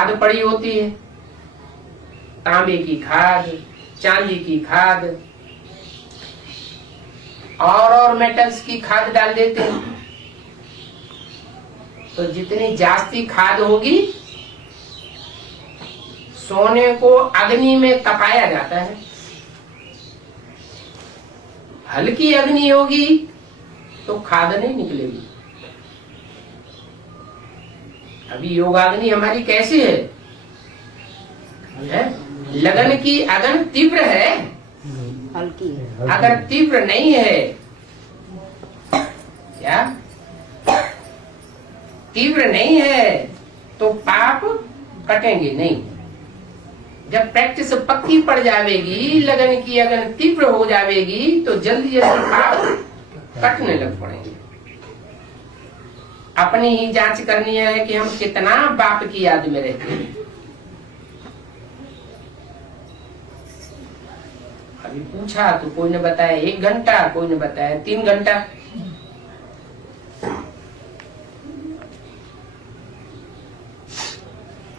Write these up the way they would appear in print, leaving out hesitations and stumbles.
खाद पड़ी होती है, तांबे की खाद, चांदी की खाद और मेटल्स की खाद डाल देते हैं। तो जितनी जास्ती खाद होगी, सोने को अग्नि में तपाया जाता है। हल्की अग्नि होगी तो खाद नहीं निकलेगी। अभी योगाग्नि हमारी कैसी है? लगन की अग्नि तीव्र है, हल्की है। अगर तीव्र नहीं है, क्या तीव्र नहीं है तो पाप कटेंगे नहीं। जब प्रैक्टिस पक्की पड़ जाएगी, लगन की अगर तीव्र हो जाएगी, तो जल्दी जल्दी पाप कटने लग पड़ेंगे। अपनी ही जांच करनी है कि हम कितना बाप की याद में रहते हैं। अभी पूछा तो कोई ने बताया 1 घंटा, कोई ने बताया 3 घंटा।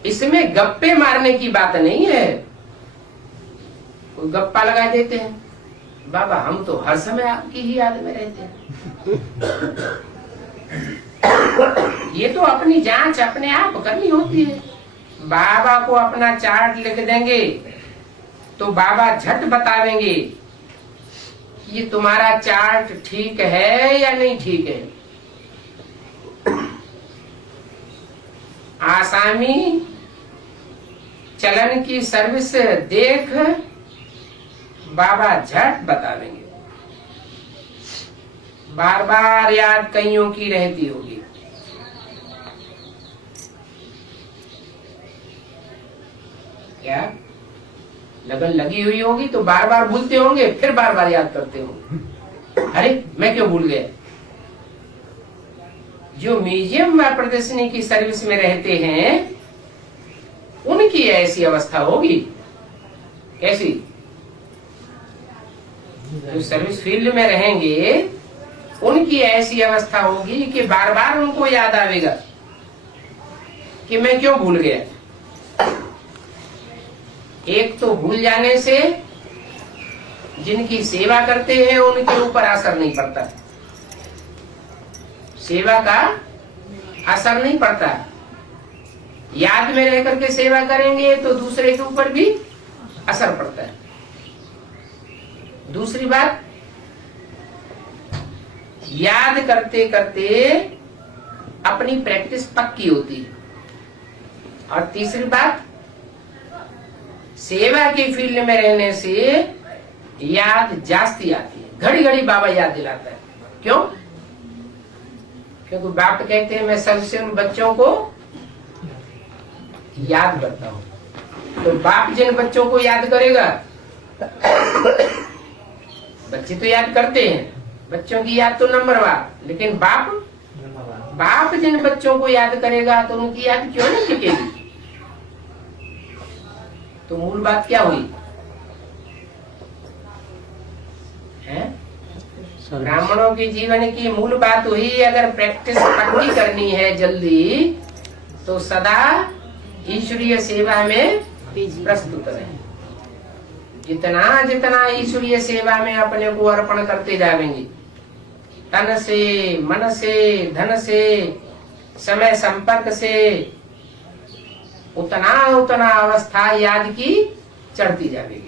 इसमें गप्पे मारने की बात नहीं है। कोई गप्पा लगा देते हैं, बाबा हम तो हर समय आपकी ही याद में रहते हैं। ये तो अपनी जांच अपने आप करनी होती है। बाबा को अपना चार्ट लिख देंगे तो बाबा झट बता देंगे कि ये तुम्हारा चार्ट ठीक है या नहीं ठीक है। आसामी चलन की सर्विस देख बाबा झट बता देंगे। बार बार याद कईयों की रहती होगी। क्या लगन लगी हुई होगी तो बार बार भूलते होंगे, फिर बार बार याद करते होंगे, अरे मैं क्यों भूल गया। जो म्यूजियम व प्रदर्शनी की सर्विस में रहते हैं उनकी ऐसी अवस्था होगी। कैसी? जो सर्विस फील्ड में रहेंगे उनकी ऐसी अवस्था होगी कि बार बार उनको याद आएगा कि मैं क्यों भूल गया। एक तो भूल जाने से जिनकी सेवा करते हैं उनके ऊपर असर नहीं पड़ता, सेवा का असर नहीं पड़ता। याद में रह करके सेवा करेंगे तो दूसरे के ऊपर भी असर पड़ता है। दूसरी बात, याद करते करते अपनी प्रैक्टिस पक्की होती है। और तीसरी बात, सेवा के फील्ड में रहने से याद जास्ती आती है। घड़ी घड़ी बाबा याद दिलाता है। क्यों? क्योंकि बाप कहते हैं मैं सबसे उन बच्चों को याद करता हूं। तो बाप जिन बच्चों को याद करेगा, बच्चे तो याद करते हैं, बच्चों की याद तो नंबरवार, लेकिन बाप जिन बच्चों को याद करेगा तो उनकी याद क्यों नहीं टिकेगी। तो मूल बात क्या हुई है? ब्राह्मणों के जीवन की मूल बात हुई, अगर प्रैक्टिस पक्की करनी है जल्दी तो सदा ईश्वरीय सेवा में प्रस्तुत रहे। जितना जितना ईश्वरीय सेवा में अपने को अर्पण करते जाएंगे, तन से, मन से, धन से, समय संपर्क से, उतना उतना अवस्था याद की चढ़ती जाएगी।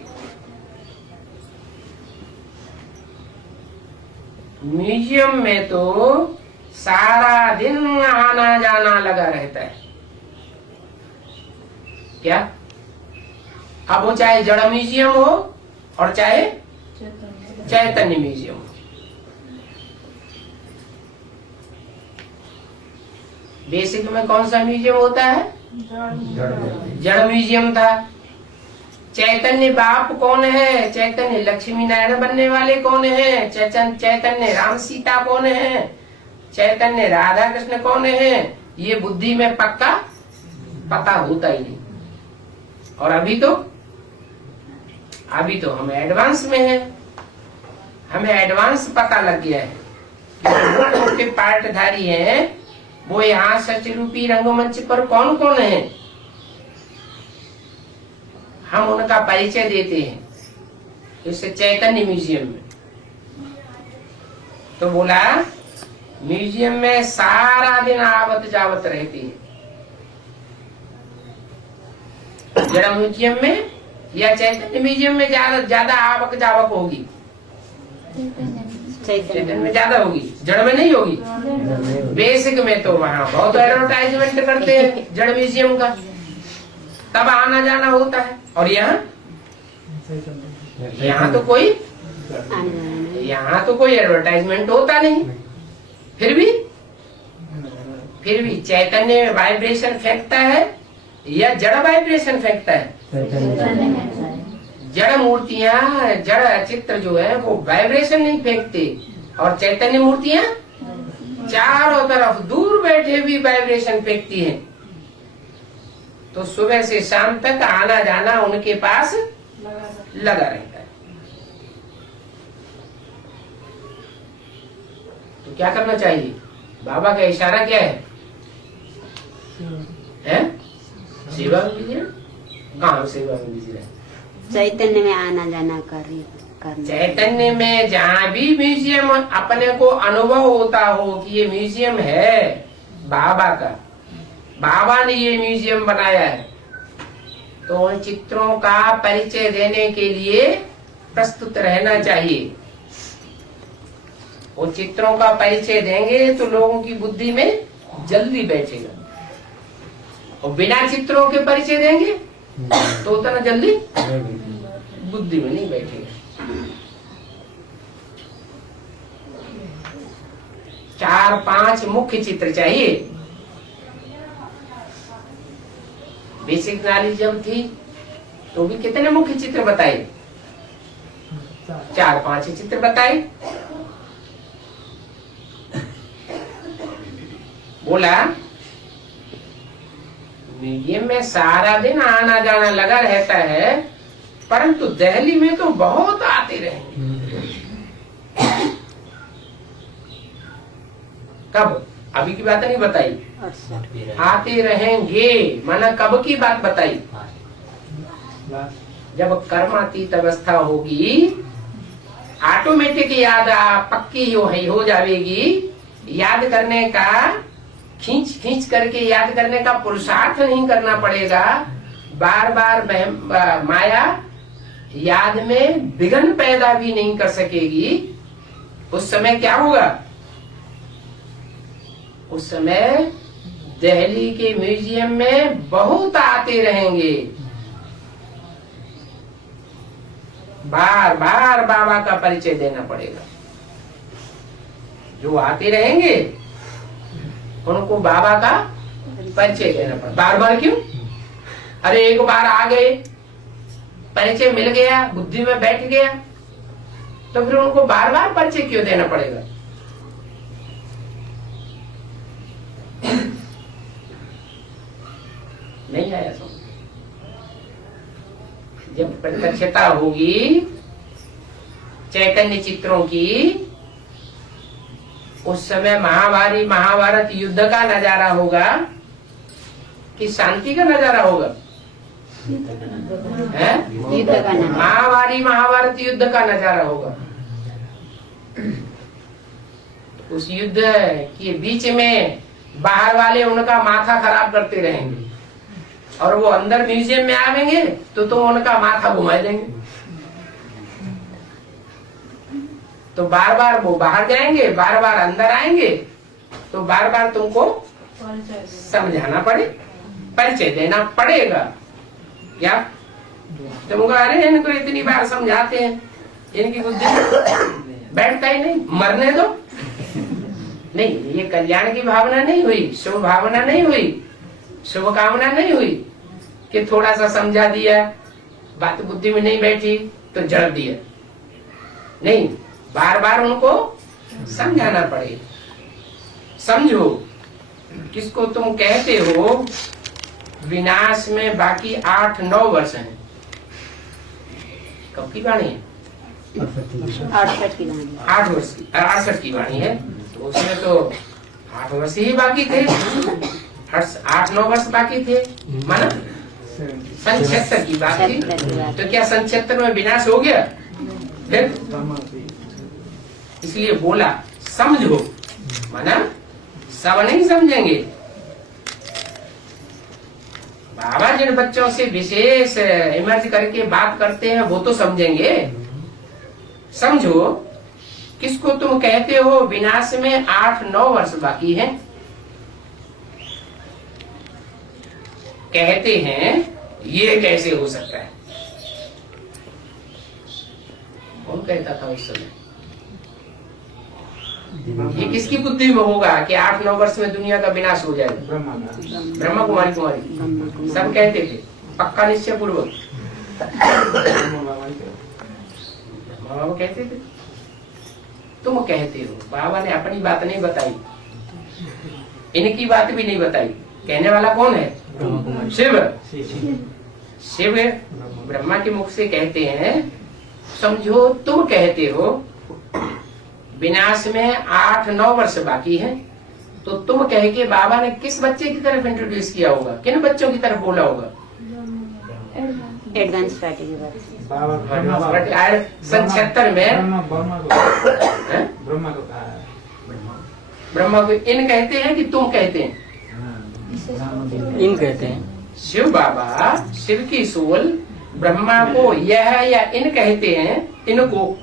म्यूजियम में तो सारा दिन आना जाना लगा रहता है। क्या? अब वो चाहे जड़ म्यूजियम हो और चाहे चैतन्य म्यूजियम हो। बेसिक में कौन सा म्यूजियम होता है? जड़ म्यूजियम था। चैतन्य बाप कौन है? चैतन्य लक्ष्मी नारायण बनने वाले कौन है? चैतन्य राम सीता कौन है? चैतन्य राधा कृष्ण कौन है? ये बुद्धि में पक्का पता होता ही नहीं। और अभी तो हम एडवांस में है, हमें एडवांस पता लग गया है कि मुख्य पार्टधारी हैं वो यहाँ सच रूपी रंगमंच पर कौन कौन है। हम उनका परिचय देते हैं जैसे चैतन्य म्यूजियम में। तो बोला म्यूजियम में सारा दिन आवत जावत रहती है। जरा म्यूजियम में या चैतन्य म्यूजियम में ज्यादा आवक जावक होगी? चैतन्य में ज्यादा होगी, जड़ में नहीं होगी। बेसिक में तो वहाँ बहुत एडवर्टाइजमेंट करते हैं जड़ म्यूजियम का, तब आना जाना होता है। और यहाँ तो कोई एडवर्टाइजमेंट होता नहीं। फिर भी चैतन्य में वाइब्रेशन फेंकता है या जड़ वाइब्रेशन फेंकता है? जड़ मूर्तियां, जड़ चित्र जो है वो वाइब्रेशन नहीं फेंकते, और चैतन्य मूर्तियां चारों तरफ दूर बैठे भी वाइब्रेशन फेंकती हैं। तो सुबह से शाम तक आना जाना उनके पास लगा रहता है। तो क्या करना चाहिए? बाबा का इशारा क्या है? सेवा में बिजी रहे। कहाँ सेवा में बिजी रहे? चैतन्य में आना जाना करना। चैतन्य में जहाँ भी म्यूजियम अपने को अनुभव होता हो कि ये म्यूजियम है बाबा का, बाबा ने ये म्यूजियम बनाया है, तो उन चित्रों का परिचय देने के लिए प्रस्तुत रहना चाहिए। वो चित्रों का परिचय देंगे तो लोगों की बुद्धि में जल्दी बैठेगा, और बिना चित्रों के परिचय देंगे तो उतना जल्दी बुद्धि में नहीं बैठेगा। 4-5 मुख्य चित्र चाहिए। बेसिक नॉलेज जब थी तो भी कितने मुख्य चित्र बताए? 4-5 चित्र बताए। बोला म्यूजियम में सारा दिन आना जाना लगा रहता है, परंतु दिल्ली में तो बहुत आते रहेंगे। कब? अभी की बात नहीं बताई, आते रहेंगे। माना कब की बात बताई? जब कर्मातीत अवस्था होगी, ऑटोमेटिक याद पक्की हो जाएगी। याद करने का खींच करके याद करने का पुरुषार्थ नहीं करना पड़ेगा। बार बार माया याद में विघ्न पैदा भी नहीं कर सकेगी। उस समय क्या होगा? उस समय दिल्ली के म्यूजियम में बहुत आते रहेंगे। बार बार बाबा का परिचय देना पड़ेगा। जो आते रहेंगे उनको बाबा का परिचय देना पड़ेगा। बार बार क्यों? अरे एक बार आ गए, परिचय मिल गया, बुद्धि में बैठ गया, तो फिर उनको बार बार परिचय क्यों देना पड़ेगा? नहीं आया समझ? जब प्रत्यक्षता होगी चैतन्य चित्रों की, उस समय महाभारत युद्ध का नजारा होगा कि शांति का नजारा होगा? महाभारत युद्ध का नजारा होगा। उस युद्ध के बीच में बाहर वाले उनका माथा खराब करते रहेंगे, और वो अंदर म्यूजियम में आवेंगे तो उनका माथा घुमा देंगे। तो बार बार वो बाहर जाएंगे, बार बार अंदर आएंगे, तो बार बार तुमको समझाना पड़े, परिचय देना पड़ेगा। क्या तुमको? अरे इनको इतनी बार समझाते हैं, इनकी बुद्धि बैठता ही नहीं, मरने दो। नहीं, ये कल्याण की भावना नहीं हुई, शुभ भावना नहीं हुई, शुभ कामना नहीं हुई कि थोड़ा सा समझा दिया, बात बुद्धि में नहीं बैठी तो जड़ दिया। नहीं, बार बार उनको समझाना पड़े। समझो, किसको तुम कहते हो विनाश में बाकी 8-9 वर्ष हैं। कब की वाणी है? 68 की वाणी। 68 की वाणी है। तो उसमें तो 8 वर्ष ही बाकी थे, 8-9 वर्ष बाकी थे, माना सन 76 की बात थी। 76 की बात। तो क्या सन 76 में विनाश हो गया? फिर इसलिए बोला समझो, माना सब नहीं समझेंगे। बाबा जिन बच्चों से विशेष इमर्ज करके बात करते हैं वो तो समझेंगे। समझो, किसको तुम कहते हो विनाश में 8-9 वर्ष बाकी है? कहते हैं ये कैसे हो सकता है? कौन कहता था उस समय? ये किसकी बुद्धि में होगा कि 8-9 वर्ष में दुनिया का विनाश हो जाएगा? ब्रह्मा कुमारी सब कहते थे, पक्का निश्चय पूर्वक बाबा कहते थे। तुम कहते हो, बाबा ने अपनी बात नहीं बताई, इनकी बात भी नहीं बताई। कहने वाला कौन है? शिव। शिव ब्रह्मा के मुख से कहते हैं, समझो तुम कहते हो विनाश में 8-9 वर्ष बाकी है। तो तुम कह के बाबा ने किस बच्चे की तरफ इंट्रोड्यूस किया होगा? किन बच्चों की तरफ बोला होगा? एडवांस पार्टी के बाद सन 76 में ब्रह्मा को इन कहते हैं कि तुम कहते हैं? इन कहते हैं। शिव बाबा, शिव की सोल ब्रह्मा को यह या इन कहते हैं, इनको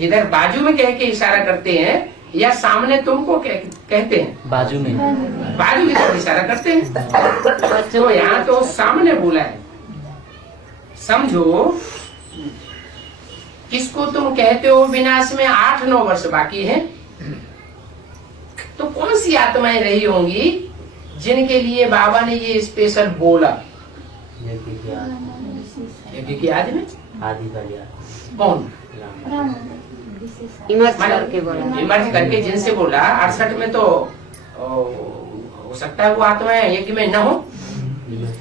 इधर बाजू में कह के इशारा करते हैं या सामने तुमको कहते हैं? बाजू में, बाजू की तरफ इशारा करते हैं। तो यहाँ तो सामने बोला है। समझो, किसको तुम कहते हो विनाश में 8-9 वर्ष बाकी है? तो कौन सी आत्माएं रही होंगी जिनके लिए बाबा ने ये स्पेशल बोला? यज्ञ की आदि कौन? इमर्ज करके बोला, इमर्ज करके जिनसे बोला। 68 में तो हो सकता है वो आत्माएं यज्ञ में न हो,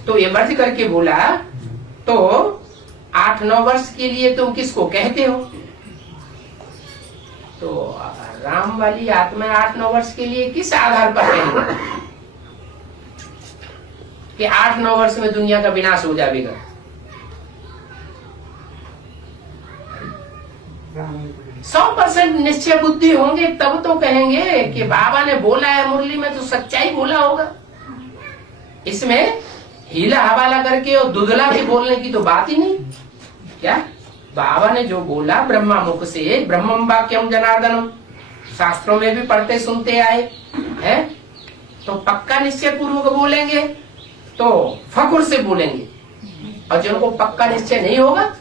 तो इमर्ज करके बोला। तो 8-9 वर्ष के लिए तुम किसको कहते हो? तो राम वाली आत्मा 8-9 वर्ष के लिए किस आधार पर कहेंगे कि 8-9 वर्ष में दुनिया का विनाश हो जाएगा? 100% निश्चय बुद्धि होंगे तब तो कहेंगे कि बाबा ने बोला है मुरली में तो सच्चाई बोला होगा। इसमें हीला हवाला करके और दुधला के बोलने की तो बात ही नहीं। क्या बाबा ने जो बोला ब्रह्मा मुख से, ब्रह्मम वाक्यम जनार्दनम, शास्त्रों में भी पढ़ते सुनते आए हैं, तो पक्का निश्चय पूर्वक बोलेंगे, तो फकुर से बोलेंगे। और जिनको पक्का निश्चय नहीं होगा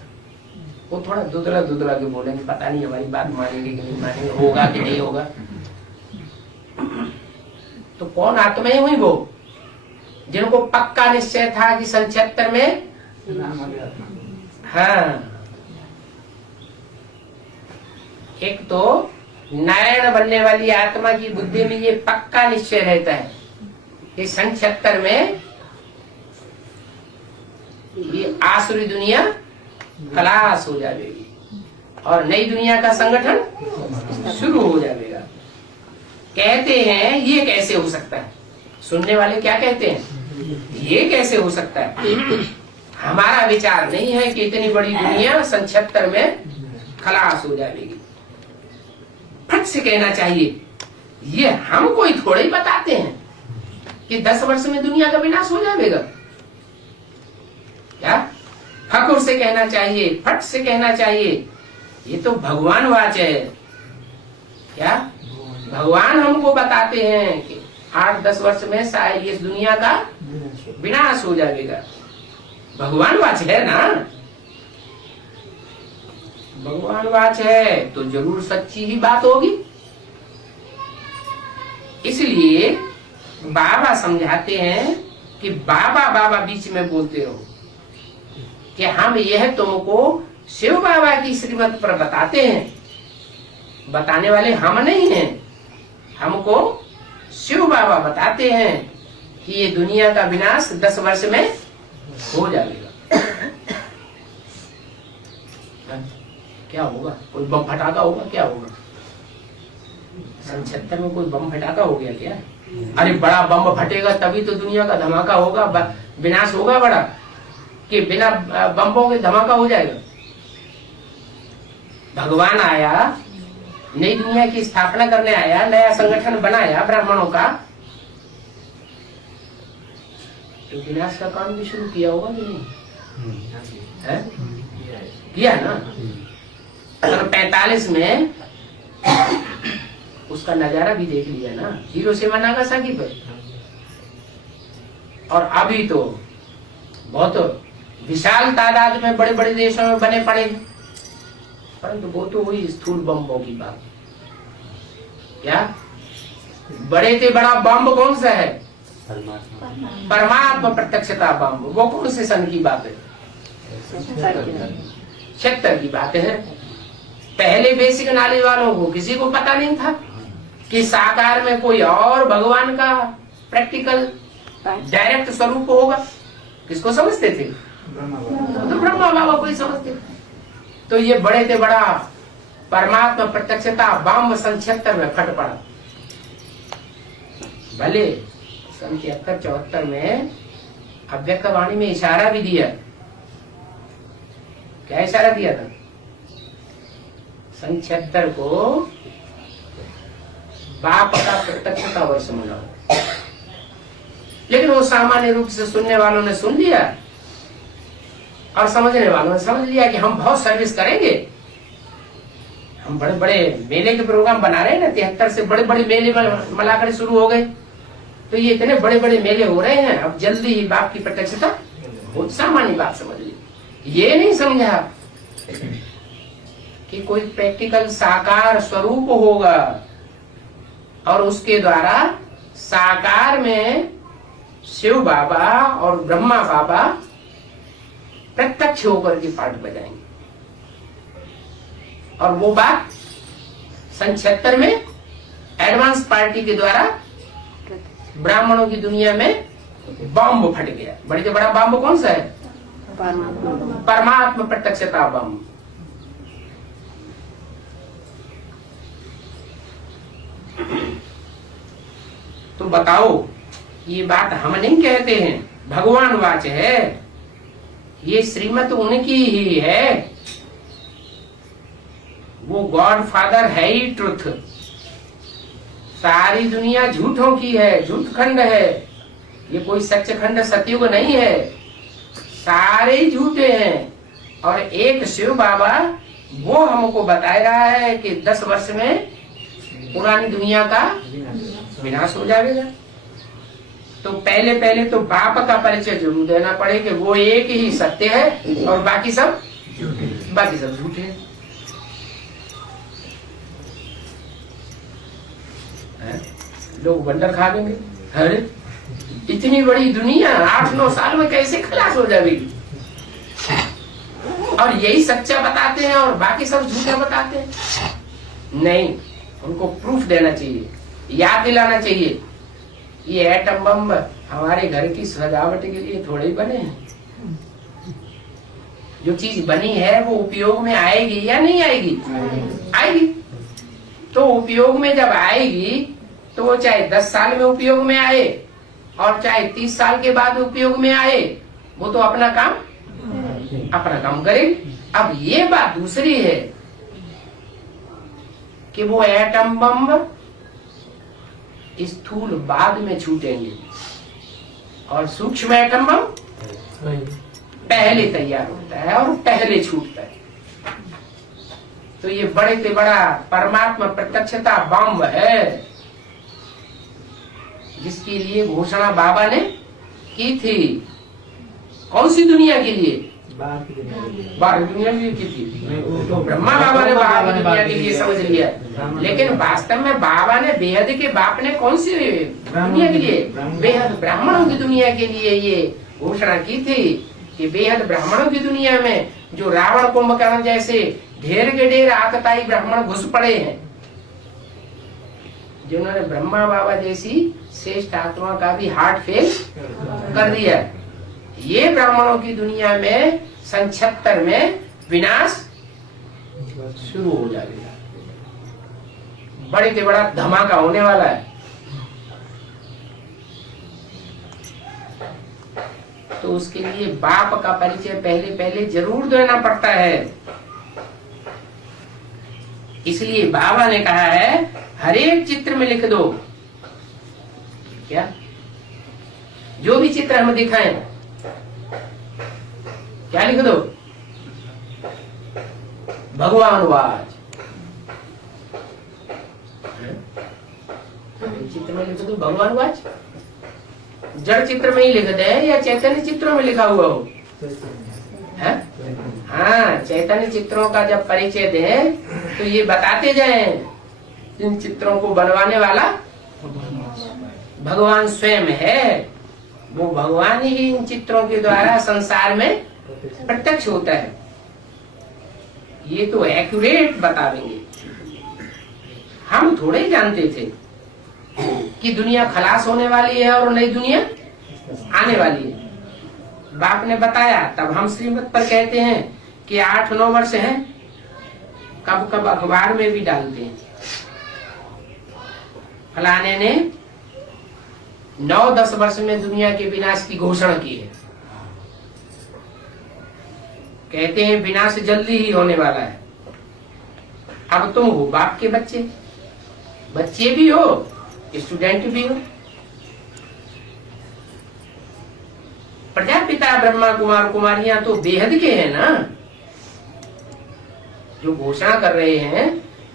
वो थोड़ा दुधला दुधला के बोलेंगे, पता नहीं हमारी बात मानेंगे कि नहीं मानेंगे, होगा कि नहीं होगा। तो कौन आत्माएं हुई वो जिनको पक्का निश्चय था कि सन 76 में? हाँ, एक तो नारायण बनने वाली आत्मा की बुद्धि में ये पक्का निश्चय रहता है कि सन 76 में ये आसुरी दुनिया खलास हो जाएगी और नई दुनिया का संगठन शुरू हो जाएगा। कहते हैं ये कैसे हो सकता है? सुनने वाले क्या कहते हैं? ये कैसे हो सकता है? हमारा विचार नहीं है कि इतनी बड़ी दुनिया सन 76 में खलास हो जाएगी। फट से कहना चाहिए, ये हम कोई थोड़े ही बताते हैं कि 10 वर्ष में दुनिया का विनाश हो जाएगा। क्या फकुर से कहना चाहिए, फट से कहना चाहिए, ये तो भगवान वाच है। क्या भगवान हमको बताते हैं कि 8-10 वर्ष में शायद इस दुनिया का विनाश हो जाएगा। भगवान वाच है ना, भगवान वाच है तो जरूर सच्ची ही बात होगी। इसलिए बाबा समझाते हैं कि बाबा बाबा बीच में बोलते रहो कि हम यह तुमको शिव बाबा की श्रीमत पर बताते हैं। बताने वाले हम नहीं हैं, हमको शिव बाबा बताते हैं कि ये दुनिया का विनाश 10 वर्ष में हो जाएगा। क्या होगा? कोई बम फटाका होगा? क्या होगा? सन 76 में कोई बम फटाका हो गया क्या? अरे बड़ा बम फटेगा तभी तो दुनिया का धमाका होगा, विनाश होगा बड़ा, कि बिना बम्बों के धमाका हो जाएगा? भगवान आया, नई दुनिया की स्थापना करने आया, नया संगठन बनाया ब्राह्मणों का, तो विनाश का काम भी शुरू किया होगा कि नहीं? है? किया ना? सन 45 में उसका नजारा भी देख लिया ना, हिरोशिमा नागासाकी पर। और अभी तो बहुत विशाल तादाद में बड़े बड़े देशों में बने पड़े, परंतु वो तो हुई स्थूल बम्बों की बात। क्या बड़े से बड़ा बम कौन सा है? परमात्मा प्रत्यक्षता बम। वो कौन से सन की बात है? 76 की बात है। पहले बेसिक नॉलेज वालों को किसी को पता नहीं था कि साकार में कोई और भगवान का प्रैक्टिकल डायरेक्ट स्वरूप होगा। किसको समझते थे? तो ब्रह्मा बाबा को ही समझते थे। तो ये बड़े से बड़ा परमात्मा प्रत्यक्षता बम सन 76 में फट पड़ा। भले सन 73-74 में अव्यक्त वाणी में इशारा भी दिया। क्या इशारा दिया था? सन 76 को बाप का प्रत्यक्षता वर्ष मनाओ। लेकिन वो सामान्य रूप से सुनने वालों ने सुन लिया और समझने वालों ने समझ लिया कि हम बहुत सर्विस करेंगे, हम बड़े बड़े मेले के प्रोग्राम बना रहे हैं ना। 73 से बड़े बड़े मेले मलाकर शुरू हो गए, तो ये इतने बड़े बड़े मेले हो रहे हैं, अब जल्दी ही बाप की प्रत्यक्षता। बहुत सामान्य बात समझ ली। ये नहीं समझा कि कोई प्रैक्टिकल साकार स्वरूप होगा और उसके द्वारा साकार में शिव बाबा और ब्रह्मा बाबा प्रत्यक्ष होकर के पाठ बजाएंगे। और वो बात सन 76 में एडवांस पार्टी के द्वारा ब्राह्मणों की दुनिया में बम फट गया। बड़े से बड़ा बम कौन सा है? परमात्मा प्रत्यक्षता बम। तो बताओ, ये बात हम नहीं कहते हैं, भगवान वाच है, ये श्रीमत उनकी ही है। वो गॉड फादर है ही ट्रुथ। सारी दुनिया झूठों की है, झूठ खंड है, ये कोई सच खंड सतयुग नहीं है। सारे झूठे हैं। और एक शिव बाबा वो हमको बता रहा है कि 10 वर्ष में पुरानी दुनिया का विनाश हो जाएगा। तो पहले पहले तो बाप का परिचय जरूर देना पड़े कि वो एक ही सत्य है और बाकी सब झूठे हैं। लोग बंडर खा लेंगे। अरे इतनी बड़ी दुनिया 8-9 साल में कैसे खलास हो जाएगी? और यही सच्चा बताते हैं और बाकी सब झूठा बताते हैं। नहीं, उनको प्रूफ देना चाहिए, याद दिलाना चाहिए। ये एटम बम हमारे घर की सजावट के लिए थोड़े ही बने हैं। जो चीज बनी है वो उपयोग में आएगी या नहीं आएगी? आएगी। तो उपयोग में जब आएगी तो वो चाहे 10 साल में उपयोग में आए और चाहे 30 साल के बाद उपयोग में आए, वो तो अपना काम करेगी। अब ये बात दूसरी है कि वो एटम बम स्थूल बाद में छूटेंगे और सूक्ष्म एटम बम पहले तैयार होता है और पहले छूटता है। तो ये बड़े से बड़ा परमात्मा प्रत्यक्षता बम है, जिसके लिए घोषणा बाबा ने की थी। कौन सी दुनिया के लिए? बाहर दुनिया के लिए की थी। तो ब्रह्मा बाबा ने बाहर दुनिया के लिए समझ लिया, लेकिन वास्तव में बाबा ने बेहद के बाप ने कौन सी दुनिया के लिए? बेहद ब्राह्मणों की दुनिया के लिए ये घोषणा की थी कि बेहद ब्राह्मणों की दुनिया में जो रावण कुंभकर्ण जैसे ढेर के ढेर आतताई ब्राह्मण घुस पड़े हैं, जिन्होंने ब्रह्मा बाबा जैसी श्रेष्ठ आत्मा का भी हार्ट फेल कर दिया, ये ब्राह्मणों की दुनिया में सन 76 में विनाश शुरू हो जाएगा। बड़े से बड़ा धमाका होने वाला है। तो उसके लिए बाप का परिचय पहले पहले जरूर देना पड़ता है। इसलिए बाबा ने कहा है हर एक चित्र में लिख दो, क्या जो भी चित्र हम दिखाएं क्या लिख दो, भगवान वाच। चित्र में लिख दो भगवान वाच। जड़ चित्र में ही लिख दे या चैतन्य चित्रों में लिखा हुआ हो है? हाँ, चैतन्य चित्रों का जब परिचय दें तो ये बताते जाएं इन चित्रों को बनवाने वाला भगवान स्वयं है। वो भगवान ही इन चित्रों के द्वारा संसार में प्रत्यक्ष होता है। ये तो एक्यूरेट बतावेंगे। हम थोड़े ही जानते थे कि दुनिया खलास होने वाली है और नई दुनिया आने वाली है। बाप ने बताया, तब हम श्रीमत पर कहते हैं कि 8-9 वर्ष हैं, कब कब अखबार में भी डालते हैं फलाने ने 9-10 वर्ष में दुनिया के विनाश की घोषणा की है। कहते हैं विनाश जल्दी ही होने वाला है। अब तुम हो बाप के बच्चे, बच्चे भी हो, स्टूडेंट भी हो। प्रजापिता ब्रह्मा कुमार कुमारियां तो बेहद के हैं ना, जो घोषणा कर रहे हैं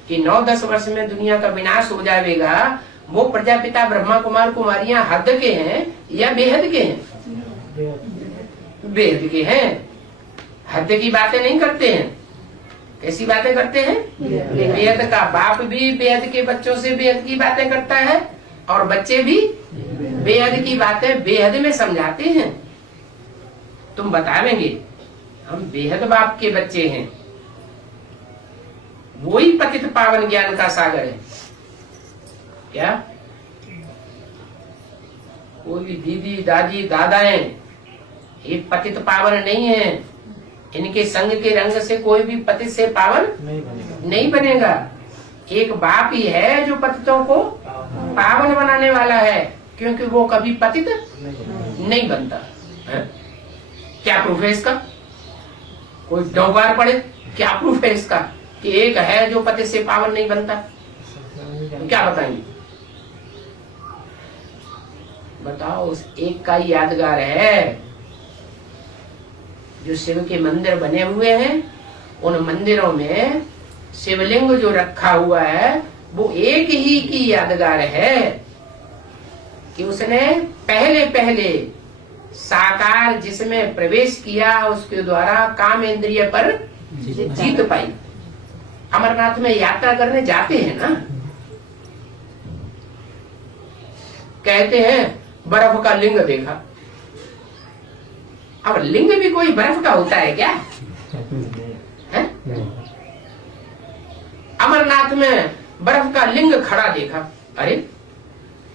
कि 9-10 वर्ष में दुनिया का विनाश हो जाएगा। वो प्रजापिता ब्रह्मा कुमार कुमारियां हद के हैं या बेहद के हैं? बेहद के हैं। हद की बातें नहीं करते हैं। कैसी बातें करते हैं? बेहद का बाप भी बेहद के बच्चों से बेहद की बातें करता है और बच्चे भी बेहद की बातें बेहद में समझाते हैं। तुम बतावेंगे हम बेहद बाप के बच्चे हैं। वही पतित पावन ज्ञान का सागर है। क्या कोई भी दीदी दादी दादाएं ये पतित पावन नहीं है। इनके संग के रंग से कोई भी पतित से पावन नहीं बनेगा। एक बाप ही है जो पतितों को पावन बनाने वाला है, क्योंकि वो कभी पतित नहीं बनता है। क्या प्रूफ है इसका? कोई डौगार पड़े, क्या प्रूफ है इसका कि एक है जो पतित से पावन नहीं बनता? तो क्या बताएंगे? बताओ। उस एक का ही यादगार है। जो शिव के मंदिर बने हुए हैं, उन मंदिरों में शिवलिंग जो रखा हुआ है वो एक ही की यादगार है कि उसने पहले पहले साकार जिसमें प्रवेश किया उसके द्वारा काम इंद्रिय पर जीत पाई। अमरनाथ में यात्रा करने जाते हैं ना, कहते हैं बर्फ का लिंग देखा। अब लिंग भी कोई बर्फ का होता है क्या? है? अमरनाथ में बर्फ का लिंग खड़ा देखा। अरे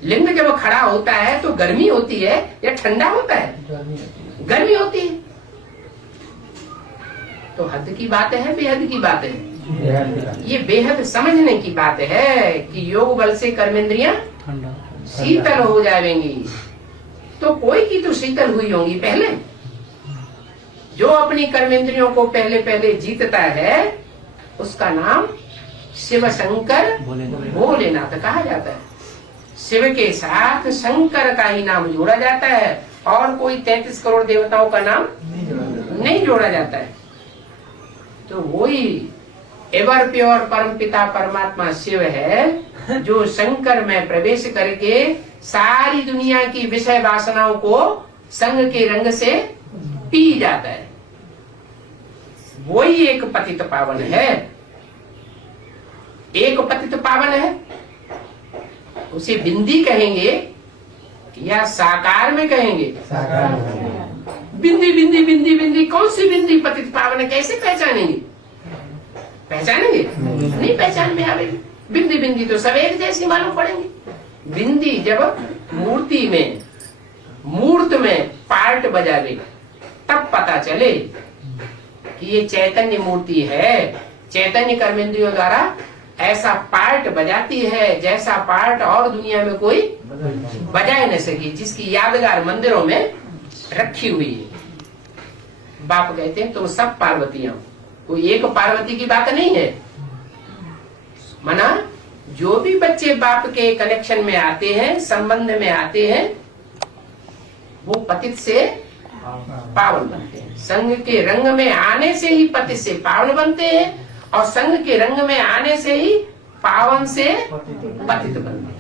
लिंग जब खड़ा होता है तो गर्मी होती है या ठंडा होता है? गर्मी होती है। तो हद की बात है, बेहद की बात है। ये बेहद समझने की बात है कि योग बल से कर्मेंद्रियां शीतल हो जाएंगी। तो कोई की तो शीतल हुई होंगी पहले। जो अपनी कर्मेंद्रियों को पहले पहले जीतता है उसका नाम शिव शंकर भोलेनाथ कहा जाता है। शिव के साथ शंकर का ही नाम जोड़ा जाता है और कोई 33 करोड़ देवताओं का नाम नहीं जोड़ा जाता है। तो वही एवर प्योर परम पिता परमात्मा शिव है जो शंकर में प्रवेश करके सारी दुनिया की विषय वासनाओं को संग के रंग से पी जाता है। वही एक पतित पावन है। एक पतित पावन है, उसे बिंदी कहेंगे या साकार में कहेंगे? बिंदी बिंदी बिंदी बिंदी। कौन सी बिंदी पतित पावन है? कैसे पहचानेंगे? पहचानेंगे? नहीं पहचान में आवेगी। बिंदी बिंदी तो सब एक जैसी मालूम पड़ेंगे। बिंदी जब मूर्ति में मूर्त में पार्ट बजावे तब पता चले कि ये चैतन्य मूर्ति है। चैतन्य कर्मेंद्रियों द्वारा ऐसा पार्ट बजाती है जैसा पार्ट और दुनिया में कोई बजा ही नहीं सकी, जिसकी यादगार मंदिरों में रखी हुई है। बाप कहते हैं तुम सब पार्वतियां, कोई एक पार्वती की बात नहीं है। मना जो भी बच्चे बाप के कनेक्शन में आते हैं, संबंध में आते हैं, वो पतित से पावन बनते हैं। संघ के रंग में आने से ही पतित से पावन बनते हैं, और संघ के रंग में आने से ही पावन से पतित बनते हैं।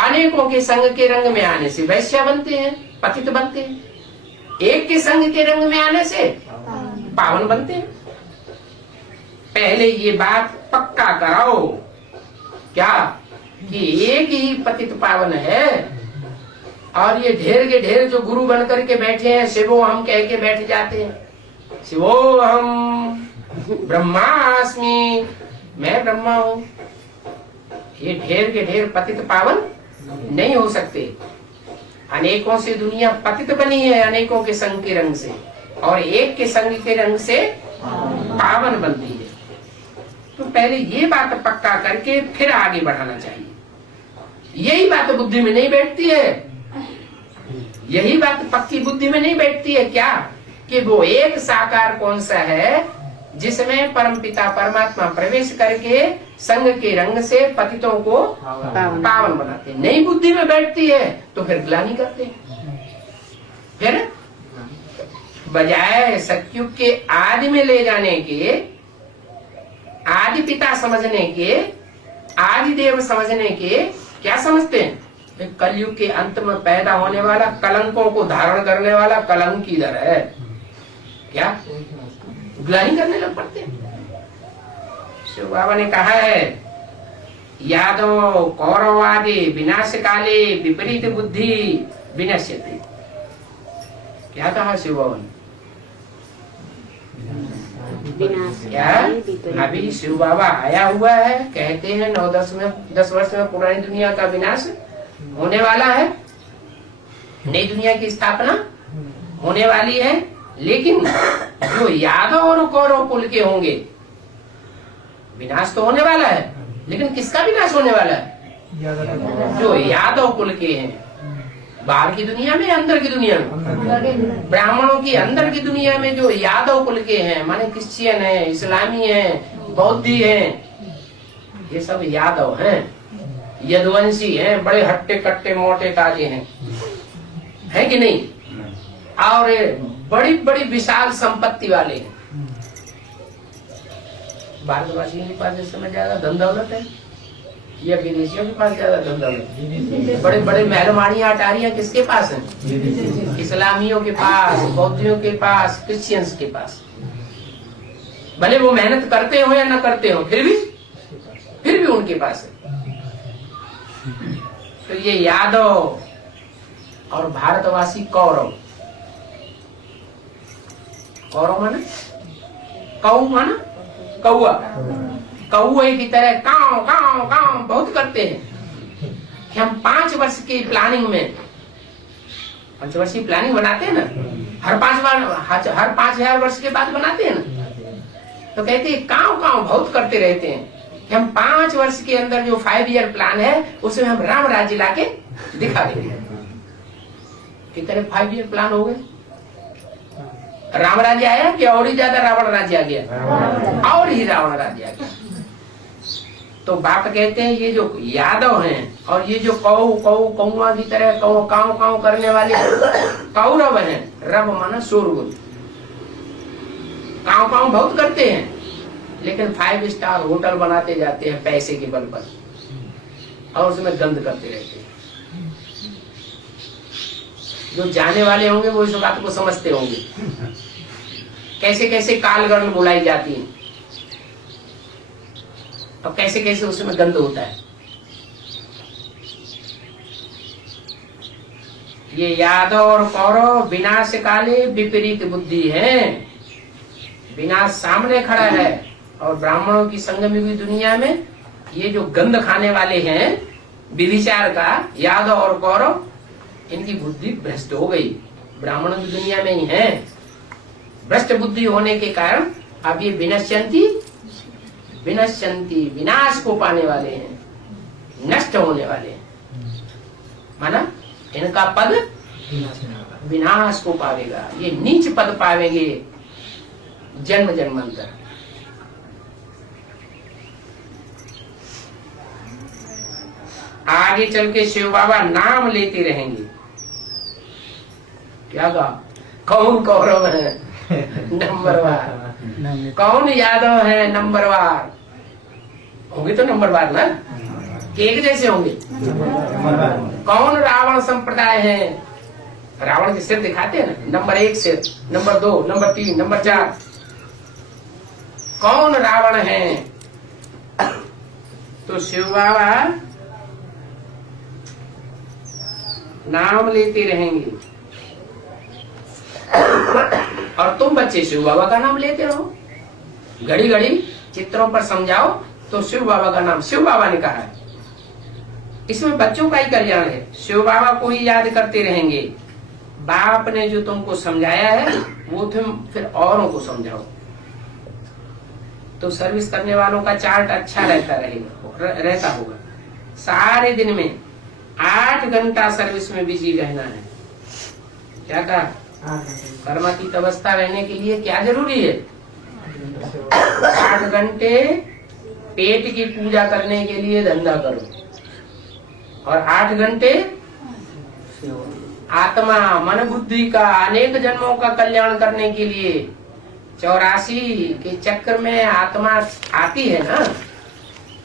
अनेकों के संघ के रंग में आने से वैश्य बनते हैं, पतित बनते हैं। एक के संघ के रंग में आने से पावन बनते हैं। पहले ये बात पक्का कराओ क्या कि एक ही पतित पावन है, और ये ढेर के ढेर जो गुरु बन करके बैठे हैं, शिवो हम कह के बैठ जाते हैं, शिवो हम ब्रह्मास्मि, मैं ब्रह्मा हूं। ये ढेर के ढेर पतित पावन नहीं हो सकते। अनेकों से दुनिया पतित बनी है, अनेकों के संग के रंग से, और एक के संग के रंग से पावन बनती है। तो पहले ये बात पक्का करके फिर आगे बढ़ाना चाहिए। यही बात बुद्धि में नहीं बैठती है, यही बात पक्की बुद्धि में नहीं बैठती है क्या कि वो एक साकार कौन सा है जिसमें परमपिता परमात्मा प्रवेश करके संग के रंग से पतितों को पावन बनाते हैं। नई बुद्धि में बैठती है तो फिर ग्लानि करते हैं। फिर बजाय सतयुग के आदि में ले जाने के, आदि पिता समझने के, आदि देव समझने के, क्या समझते हैं? कलयुग के अंत में पैदा होने वाला कलंकों को धारण करने वाला कलंक इधर है, क्या ग्लानि करने लग पड़ते हैं। शिव बाबा ने कहा है, यादव कौरवादि विनाश काले विपरीत बुद्धि विनश्यति। क्या कहा शिव बाबा ने? क्या अभी शिव बाबा आया हुआ है, कहते हैं 9-10 वर्ष में पुरानी दुनिया का विनाश होने वाला है, नई दुनिया की स्थापना होने वाली है। लेकिन जो यादव और कौरव कुल के होंगे, विनाश तो होने वाला है, लेकिन किसका विनाश होने वाला है? जो यादव कुल के हैं। बाहर की दुनिया में, अंदर की दुनिया में, ब्राह्मणों की अंदर की दुनिया में जो यादव कुल के हैं, माने क्रिश्चियन है, इस्लामी है, बौद्धि है, ये सब यादव हैं, यदुवंशी हैं, बड़े हट्टे कट्टे मोटे ताजे हैं, है कि नहीं? और बड़ी बड़ी विशाल संपत्ति वाले हैं। भारतवासियों के पास इस समय ज्यादा धन दौलत है या विदेशियों के पास ज्यादा धन दौलत? बड़े बड़े महलमानियां अटारियां किसके पास हैं? इस्लामियों के पास, बौद्धियों के पास, क्रिश्चियंस के पास। भले वो मेहनत करते हो या न करते हो, फिर भी उनके पास है। तो ये यादव और भारतवासी कौरव, कौरव माना कौ, माना कौआ, कौए की तरह काव काव काव बहुत करते हैं कि हम 5 वर्ष की प्लानिंग में, 5 वर्ष की प्लानिंग बनाते हैं ना, हर 5,000 वर्ष के बाद बनाते हैं ना, तो कहते हैं काव काव बहुत करते रहते हैं कि हम 5 वर्ष के अंदर जो 5 ईयर प्लान है उसमें हम राम राज्य लाके दिखा देंगे। कितने 5 ईयर प्लान हो गए? राम राज्य आया कि और ही ज्यादा रावण राज्य आ गया? और ही रावण राज्य आ गया। तो बाप कहते हैं ये जो यादव हैं और ये जो कौआ की तरह काव काव करने वाले कौरव हैं, रब माना शोरगुल, काव काव बहुत करते हैं, लेकिन 5 स्टार होटल बनाते जाते हैं पैसे के बल पर, और उसमें गंद करते रहते हैं। जो जाने वाले होंगे वो इस बात को समझते होंगे, कैसे कैसे कालगर्ल बुलाई जाती है और कैसे कैसे उसमें गंद होता है। ये यादव और कौरव विनाश काले विपरीत बुद्धि है। विनाश सामने खड़ा है, और ब्राह्मणों की संगमी हुई दुनिया में ये जो गंद खाने वाले हैं विभिचार का, यादव और कौरव, इनकी बुद्धि भ्रष्ट हो गई, ब्राह्मणों की दुनिया में ही है। भ्रष्ट बुद्धि होने के कारण अब ये विनश्यंती विनश्यन्ति, विनाश को पाने वाले हैं, नष्ट होने वाले हैं। माना इनका पद विनाश को पावेगा, ये नीच पद पावेंगे जन्म जन्मांतर। आगे चल के शिव बाबा नाम लेते रहेंगे। क्या कहा? कौन कौरव है नंबरवार, कौन यादव है नंबरवार? होंगे तो नंबरवार ना, एक जैसे होंगे। कौन रावण संप्रदाय है? रावण के सिर दिखाते हैं ना, नंबर 1 सिर, नंबर 2, नंबर 3, नंबर 4। कौन रावण है? तो शिव बाबा नाम लेते रहेंगे और तुम बच्चे शिव बाबा का नाम लेते रहो। घड़ी घड़ी चित्रों पर समझाओ तो शिव बाबा का नाम, शिव बाबा ने कहा है। इसमें बच्चों का ही कल्याण है। शिव बाबा को ही याद करते रहेंगे। बाप ने जो तुमको समझाया है वो तुम फिर औरों को समझाओ, तो सर्विस करने वालों का चार्ट अच्छा रहता होगा। सारे दिन में 8 घंटा सर्विस में बिजी रहना है। क्या कहा? कर्मातीत अवस्था रहने के लिए क्या जरूरी है? 8 घंटे पेट की पूजा करने के लिए धंधा करो और 8 घंटे आत्मा मन बुद्धि का अनेक जन्मों का कल्याण करने के लिए। 84 के चक्र में आत्मा आती है ना,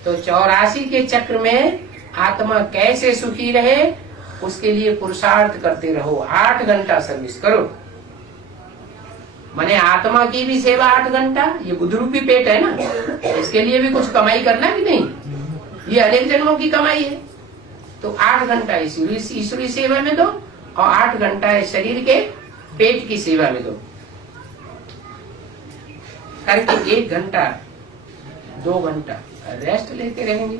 तो 84 के चक्र में आत्मा कैसे सुखी रहे उसके लिए पुरुषार्थ करते रहो। 8 घंटा सर्विस करो। माने आत्मा की भी सेवा 8 घंटा। ये बुद्ध रूपी पेट है ना, इसके लिए भी कुछ कमाई करना कि नहीं? ये अनेक जन्मों की कमाई है। तो 8 घंटा ईश्वरी सेवा में दो और 8 घंटा शरीर के पेट की सेवा में दो। करके 1 घंटा 2 घंटा रेस्ट लेते रहेंगे।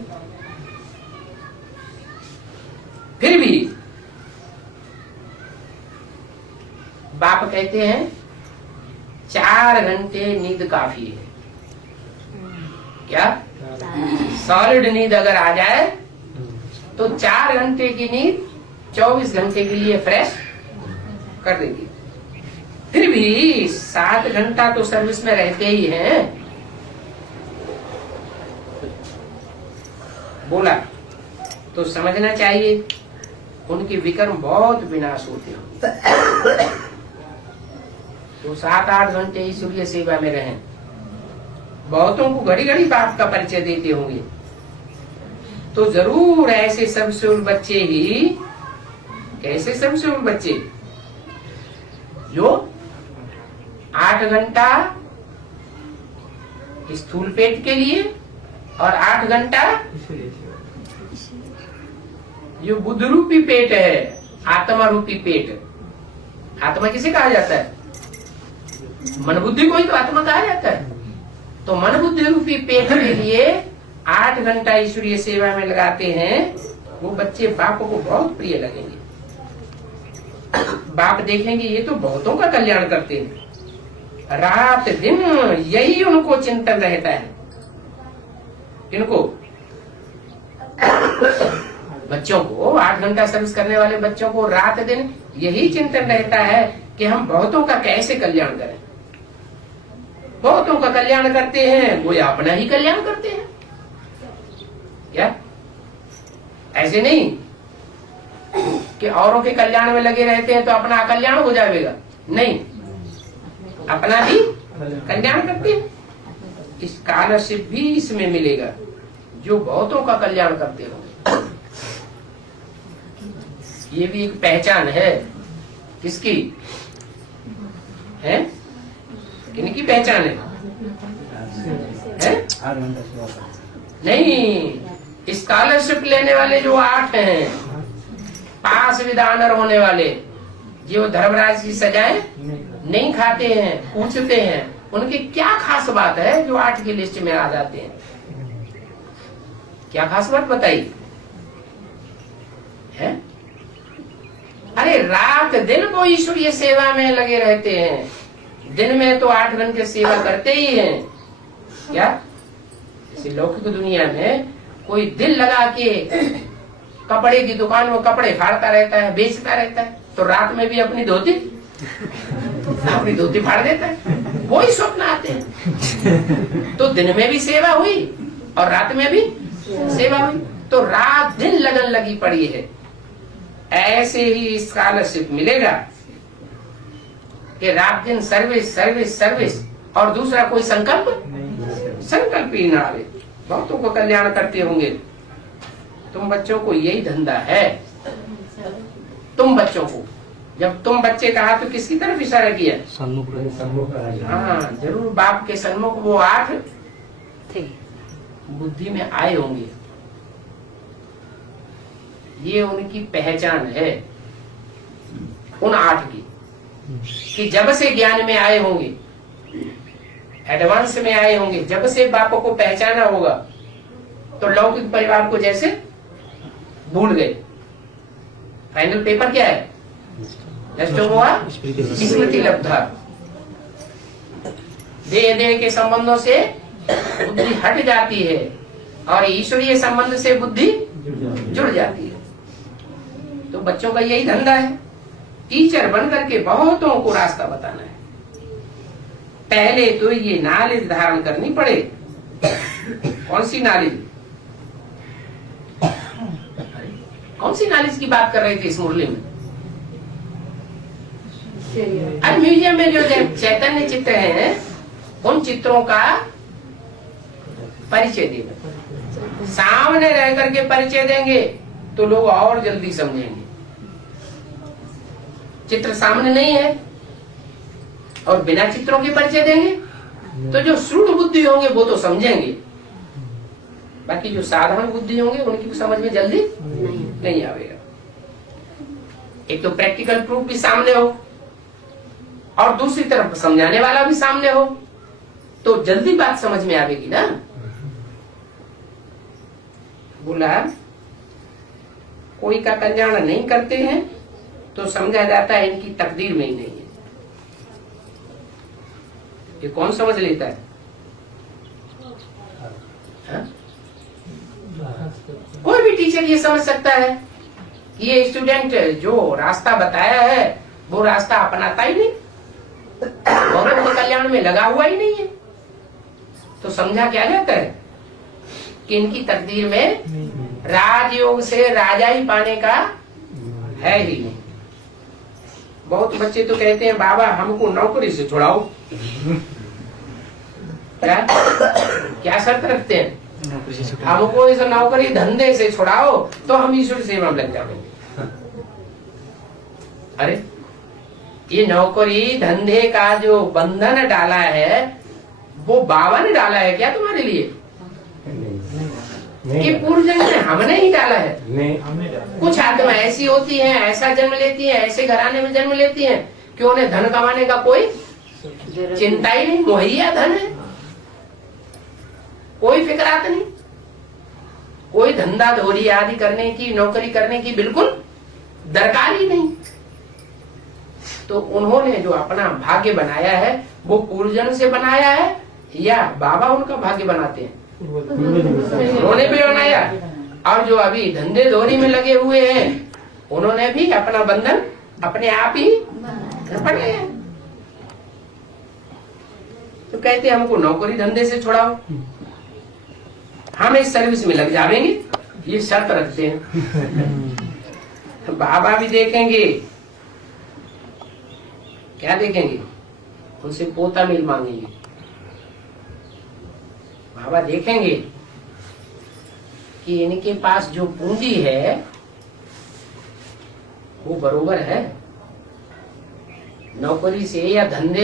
फिर भी बाप कहते हैं 4 घंटे नींद काफी है। क्या? सॉलिड नींद अगर आ जाए तो 4 घंटे की नींद 24 घंटे के लिए फ्रेश कर देगी। फिर भी 7 घंटा तो सर्विस में रहते ही हैं। बोला तो समझना चाहिए उनके विकर्म बहुत विनाश होते हो। तो 7-8 घंटे ईश्वरीय सेवा में रहें। बहुतों को घड़ी घड़ी बाप का परिचय देते होंगे, तो जरूर ऐसे सबसे बच्चे ही, कैसे सबसे बच्चे जो 8 घंटा स्थूल पेट के लिए और 8 घंटा जो बुद्ध रूपी पेट है, आत्मा रूपी पेट। आत्मा किसे कहा जाता है? मन बुद्धि को ही तो आत्मा कहा जाता है। तो मन बुद्धि रूपी पेट के लिए 8 घंटा ईश्वरीय सेवा में लगाते हैं। वो बच्चे बाप को बहुत प्रिय लगेंगे। बाप देखेंगे ये तो बहुतों का कल्याण करते हैं। रात दिन यही उनको चिंतन रहता है। इनको बच्चों को 8 घंटा सर्विस करने वाले बच्चों को रात दिन यही चिंतन रहता है कि हम बहुतों का कैसे कल्याण करें। बहुतों का कल्याण करते हैं, वो अपना ही कल्याण करते हैं। क्या ऐसे नहीं कि औरों के कल्याण में लगे रहते हैं तो अपना अकल्याण हो जाएगा? नहीं, अपना भी कल्याण करते हैं। स्कॉलरशिप भी इसमें मिलेगा जो बहुतों का कल्याण करते हो। ये भी एक पहचान है। किसकी है? किनकी पहचान है? नहीं, स्कॉलरशिप लेने वाले जो 8 हैं, पास विद ऑनर होने वाले, जो धर्मराज की सजाएं नहीं खाते हैं, पूछते हैं, उनकी क्या खास बात है जो 8 की लिस्ट में आ जाते हैं? क्या खास बात बताइए? है? अरे रात दिन वो ईश्वरीय सेवा में लगे रहते हैं। दिन में तो 8 घंटे सेवा करते ही हैं। क्या? जैसे लौकिक दुनिया में कोई दिल लगा के कपड़े की दुकान में कपड़े फाड़ता रहता है, बेचता रहता है, तो रात में भी अपनी धोती फाड़ देता है। वही स्वप्न आते हैं। तो दिन में भी सेवा हुई और रात में भी सेवा हुई, तो रात दिन लगन लगी पड़ी है। ऐसे ही स्कॉलरशिप मिलेगा कि रात दिन सर्विस सर्विस सर्विस, और दूसरा कोई संकल्प ही ना आवे। बहुतों को कल्याण करते होंगे। तुम बच्चों को यही धंधा है। तुम बच्चों को, जब तुम बच्चे कहा तो किसकी तरफ इशारा किया? हाँ, जरूर बाप के सन्मुख वो 8 बुद्धि में आए होंगे। ये उनकी पहचान है उन 8 की, कि जब से ज्ञान में आए होंगे, एडवांस में आए होंगे, जब से बापों को पहचाना होगा, तो लौकिक परिवार को जैसे भूल गए। फाइनल पेपर क्या है? स्मृति लब्धा। देह देह के संबंधों से बुद्धि हट जाती है और ईश्वरीय संबंध से बुद्धि जुड़ जाती है। तो बच्चों का यही धंधा है, टीचर बन करके बहुतों को रास्ता बताना है। पहले तो ये नॉलेज धारण करनी पड़े। कौन सी नॉलेज? कौन सी नॉलेज की बात कर रहे थे इस मुरली में? आज म्यूजियम में जो चैतन्य चित्र हैं, उन चित्रों का परिचय देना। सामने रह करके परिचय देंगे तो लोग और जल्दी समझेंगे। चित्र सामने नहीं है और बिना चित्रों के परिचय देंगे तो जो श्रुत बुद्धि होंगे वो तो समझेंगे, बाकी जो साधारण बुद्धि होंगे उनकी समझ में जल्दी नहीं आवेगा। एक तो प्रैक्टिकल प्रूफ भी सामने हो और दूसरी तरफ समझाने वाला भी सामने हो, तो जल्दी बात समझ में आवेगी ना। बोला कोई का कल्याण नहीं करते हैं तो समझा जाता है इनकी तकदीर में ही नहीं है। ये कौन समझ लेता है? हा? कोई भी टीचर ये समझ सकता है कि ये स्टूडेंट जो रास्ता बताया है वो रास्ता अपनाता ही नहीं और वो कल्याण में लगा हुआ ही नहीं है, तो समझा क्या जाता है कि इनकी तकदीर में राजयोग से राजा ही पाने का है ही नहीं। बहुत बच्चे तो कहते हैं बाबा हमको नौकरी से छुड़ाओ। क्या शर्त रखते हैं? हमको इस नौकरी धंधे से छुड़ाओ तो हम ईश्वर सेवा में लग जाएंगे। अरे ये नौकरी धंधे का जो बंधन डाला है वो बाबा ने डाला है क्या तुम्हारे लिए? कि पूर्व जन्म में हमने ही डाला है। कुछ आत्मा ऐसी होती हैं, ऐसा जन्म लेती हैं, ऐसे घराने में जन्म लेती हैं कि उन्हें धन कमाने का कोई चिंता ही नहीं, मुहैया धन है, कोई फिक्रात नहीं, कोई धंधा धोरी आदि करने की, नौकरी करने की बिल्कुल दरकार ही नहीं। तो उन्होंने जो अपना भाग्य बनाया है वो पूर्व जन्म से बनाया है या बाबा उनका भाग्य बनाते हैं? उन्होंने भी बनाया। और जो अभी धंधे धोरी में लगे हुए हैं उन्होंने भी अपना बंधन अपने आप ही बनाया। तो कहते हमको नौकरी धंधे से छुड़ाओ, हम इस सर्विस में लग जाएंगे, ये शर्त रखते हैं। बाबा भी देखेंगे, क्या देखेंगे? उनसे पोता मिल मांगेंगे। बाबा देखेंगे कि इनके पास जो पूंजी है वो बरोबर है, नौकरी से या धंधे